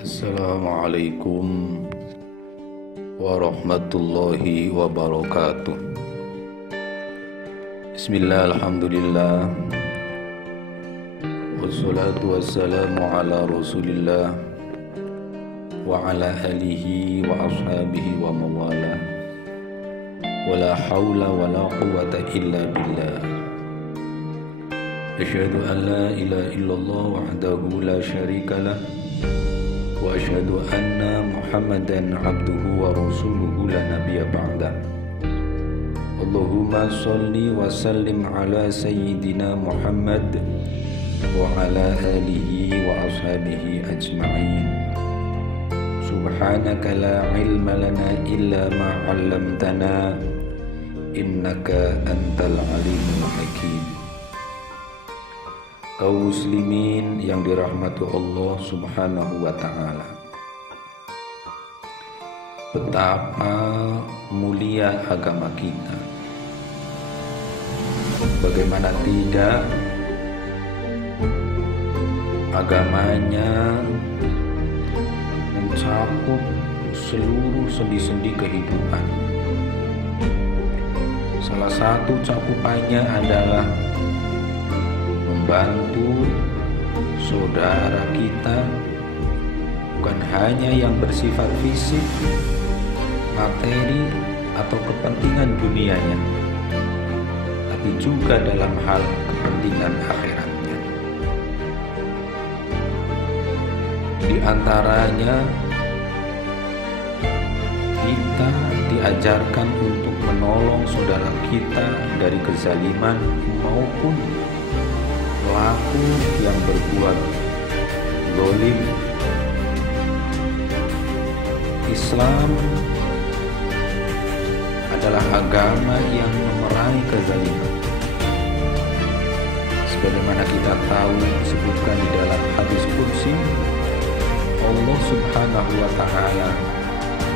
Assalamualaikum warahmatullahi wabarakatuh. Bismillah, alhamdulillah, wassalatu wassalamu ala rasulillah wa ala alihi wa ashabihi wa mawala, wala hawla wala quwwata illa billah. Asyhadu an la ilaha illallah wahdahu la syarika lah, wa asyhadu anna Muhammadan abduhu wa rasuluhu la nabiyya ba'dah. Allahumma sholli wa sallim ala sayyidina Muhammad wa ala alihi wa ashabihi ajma'in. Subhanaka la ilma lana illa ma 'allamtana innaka antal alimul hakim. Kaum muslimin yang dirahmati Allah subhanahu wa ta'ala, betapa mulia agama kita. Bagaimana tidak, agamanya mencakup seluruh sendi-sendi kehidupan. Salah satu cakupannya adalah membantu saudara kita, bukan hanya yang bersifat fisik, materi, atau kepentingan dunianya, tapi juga dalam hal kepentingan akhiratnya. Di antaranya, kita diajarkan untuk menolong saudara kita dari kezaliman maupun pelaku yang berbuat zalim. Islam adalah agama yang memerangi kezaliman. Sebagaimana kita tahu disebutkan di dalam hadis qudsi, Allah subhanahu wa ta'ala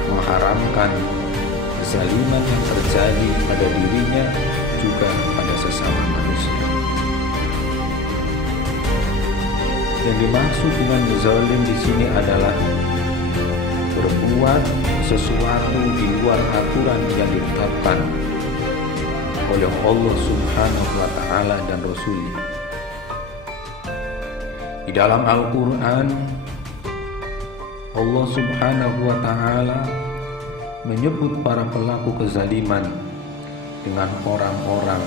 mengharamkan kezaliman yang terjadi pada dirinya juga pada sesama manusia. Yang dimaksud dengan zalim di sini adalah berbuat sesuatu di luar aturan yang ditetapkan oleh Allah Subhanahu wa ta'ala dan Rasulnya. Di dalam Al-Quran, Allah Subhanahu wa ta'ala menyebut para pelaku kezaliman dengan orang-orang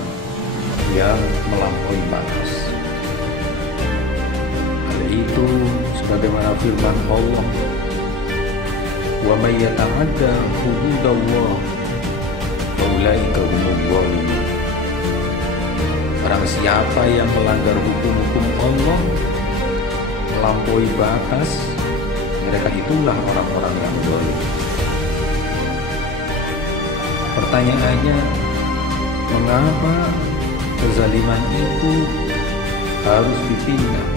yang melampaui batas. Itu sebagaimana firman Allah, wa may yata'adda hududallah fa ulaika humuz zalimun. Barang siapa yang melanggar hukum-hukum Allah, melampaui batas, mereka itulah orang-orang yang zalim. Pertanyaannya, mengapa kezaliman itu harus ditindak?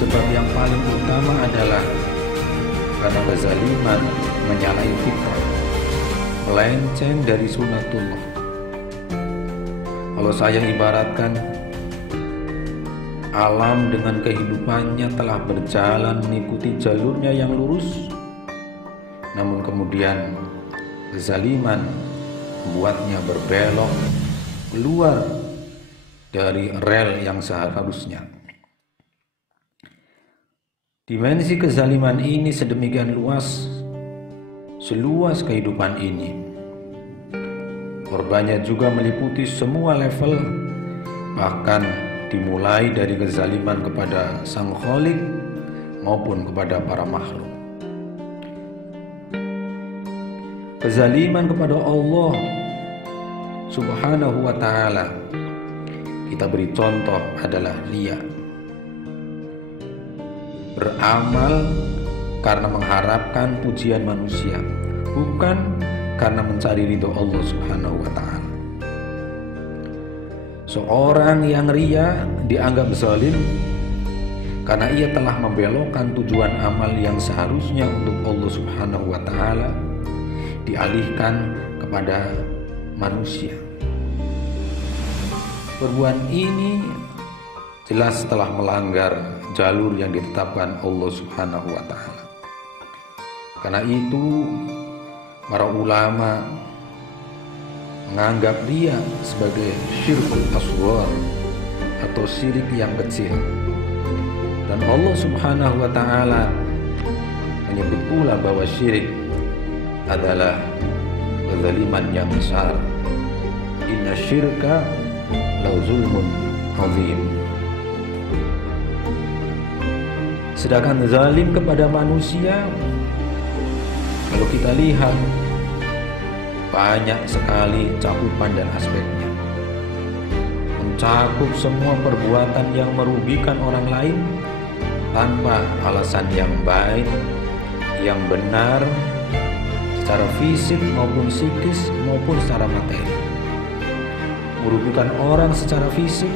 Sebab yang paling utama adalah karena kezaliman menyalahi fitrah, melenceng dari sunnatullah. Kalau saya ibaratkan, alam dengan kehidupannya telah berjalan mengikuti jalurnya yang lurus, namun kemudian kezaliman membuatnya berbelok keluar dari rel yang seharusnya. Dimensi kezaliman ini sedemikian luas, seluas kehidupan ini. Korbannya juga meliputi semua level, bahkan dimulai dari kezaliman kepada Sang Khalik maupun kepada para makhluk. Kezaliman kepada Allah Subhanahu wa ta'ala, kita beri contoh, adalah riya. Beramal karena mengharapkan pujian manusia, bukan karena mencari ridho Allah Subhanahu wa ta'ala. Seorang yang riya dianggap zalim karena ia telah membelokkan tujuan amal yang seharusnya untuk Allah Subhanahu wa ta'ala dialihkan kepada manusia. Perbuatan ini jelas telah melanggar jalur yang ditetapkan Allah Subhanahu wa Ta'ala. Karena itu para ulama menganggap dia sebagai syirkul asghar atau syirik yang kecil. Dan Allah Subhanahu wa Ta'ala menyebut pula bahwa syirik adalah kezaliman yang besar. Inna syirka la zulmun azim. Sedangkan zalim kepada manusia, kalau kita lihat banyak sekali cakupan dan aspeknya, mencakup semua perbuatan yang merugikan orang lain tanpa alasan yang baik, yang benar, secara fisik maupun psikis maupun secara materi. Merugikan orang secara fisik,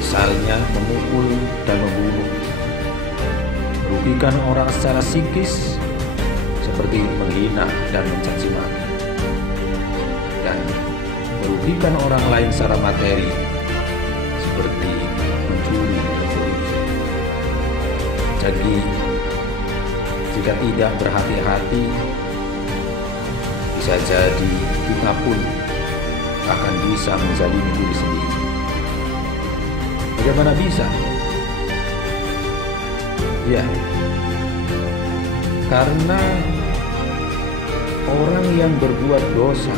misalnya memukul dan membunuh. Merugikan orang secara psikis, seperti menghina dan mencaci maki. Dan merugikan orang lain secara materi, seperti mencuri dan korupsi. Jadi jika tidak berhati-hati, bisa jadi kita pun akan bisa menzalimi diri sendiri. Bagaimana bisa? Ya, karena orang yang berbuat dosa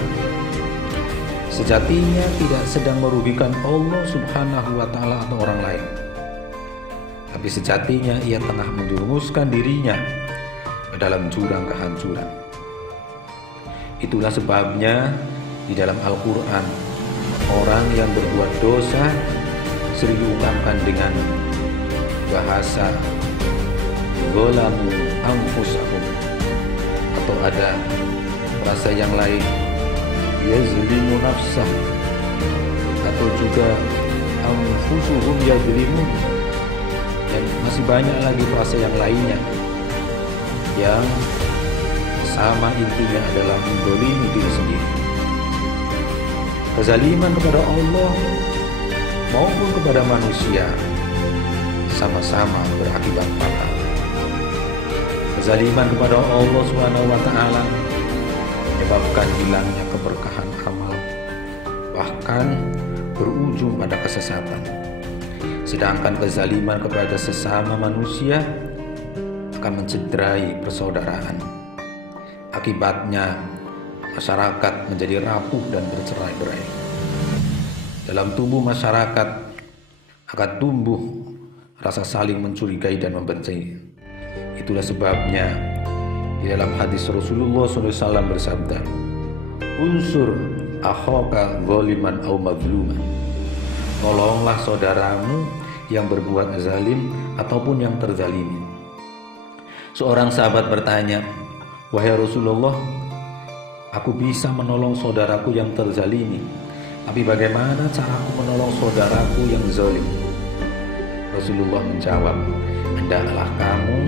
sejatinya tidak sedang merugikan Allah Subhanahu wa Ta'ala atau orang lain, tapi sejatinya ia tengah menjerumuskan dirinya ke dalam jurang kehancuran. Itulah sebabnya di dalam Al-Quran, orang yang berbuat dosa sering diungkapkan dengan bahasa zalamu anfusahum, atau ada bahasa yang lain yazlimu nafsah, atau juga anfusuhum yazlimun, dan masih banyak lagi bahasa yang lainnya yang sama intinya adalah menzalimi diri sendiri. Kezaliman kepada Allah maupun kepada manusia sama-sama berakibat fatal. Kezaliman kepada Allah Subhanahu wa Ta'ala menyebabkan hilangnya keberkahan amal, bahkan berujung pada kesesatan. Sedangkan kezaliman kepada sesama manusia akan mencederai persaudaraan. Akibatnya masyarakat menjadi rapuh dan bercerai-berai. Dalam tubuh masyarakat akan tumbuh rasa saling mencurigai dan membenci. Itulah sebabnya di dalam hadis Rasulullah SAW bersabda, unsur akhaka zaliman au mazluman. Tolonglah saudaramu yang berbuat zalim ataupun yang terzalimi. Seorang sahabat bertanya, wahai Rasulullah, aku bisa menolong saudaraku yang terzalimi, tapi bagaimana caraku menolong saudaraku yang zalim? Rasulullah menjawab, hendaklah kamu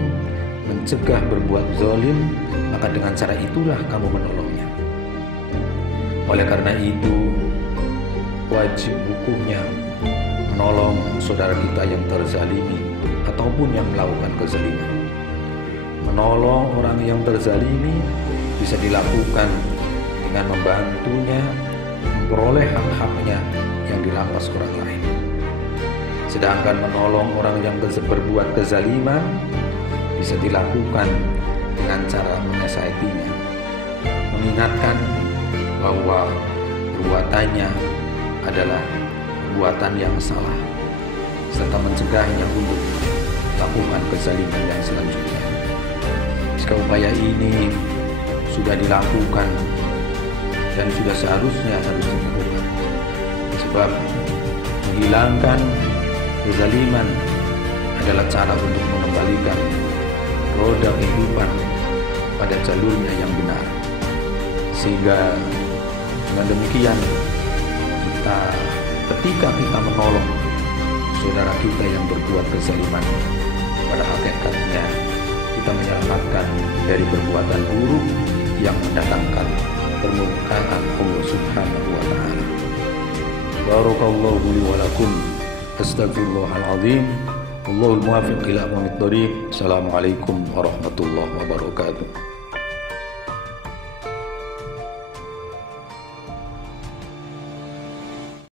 mencegah berbuat zalim, maka dengan cara itulah kamu menolongnya. Oleh karena itu, wajib hukumnya menolong saudara kita yang terzalimi ataupun yang melakukan kezaliman. Menolong orang yang terzalimi bisa dilakukan dengan membantunya memperoleh hak-haknya yang dirampas orang lain. Sedangkan menolong orang yang berbuat kezaliman bisa dilakukan dengan cara menasihatinya, mengingatkan bahwa perbuatannya adalah perbuatan yang salah, serta mencegahnya untuk melakukan kezaliman yang selanjutnya. Jika upaya ini sudah dilakukan dan sudah seharusnya harus dilakukan, sebab menghilangkan kezaliman adalah cara untuk mengembalikan roda kehidupan pada jalurnya yang benar. Sehingga dengan demikian ketika kita menolong saudara kita yang berbuat kezaliman, pada hakikatnya kita menyelamatkan dari perbuatan buruk yang mendatangkan permurkaan Allah Subhanahu wa Ta'ala. Barakallahu li wa lakum Astaghfirullahaladzim. Wallahul muwaffiq ila aqwamit thoriq. Assalamualaikum warahmatullahi wabarakatuh.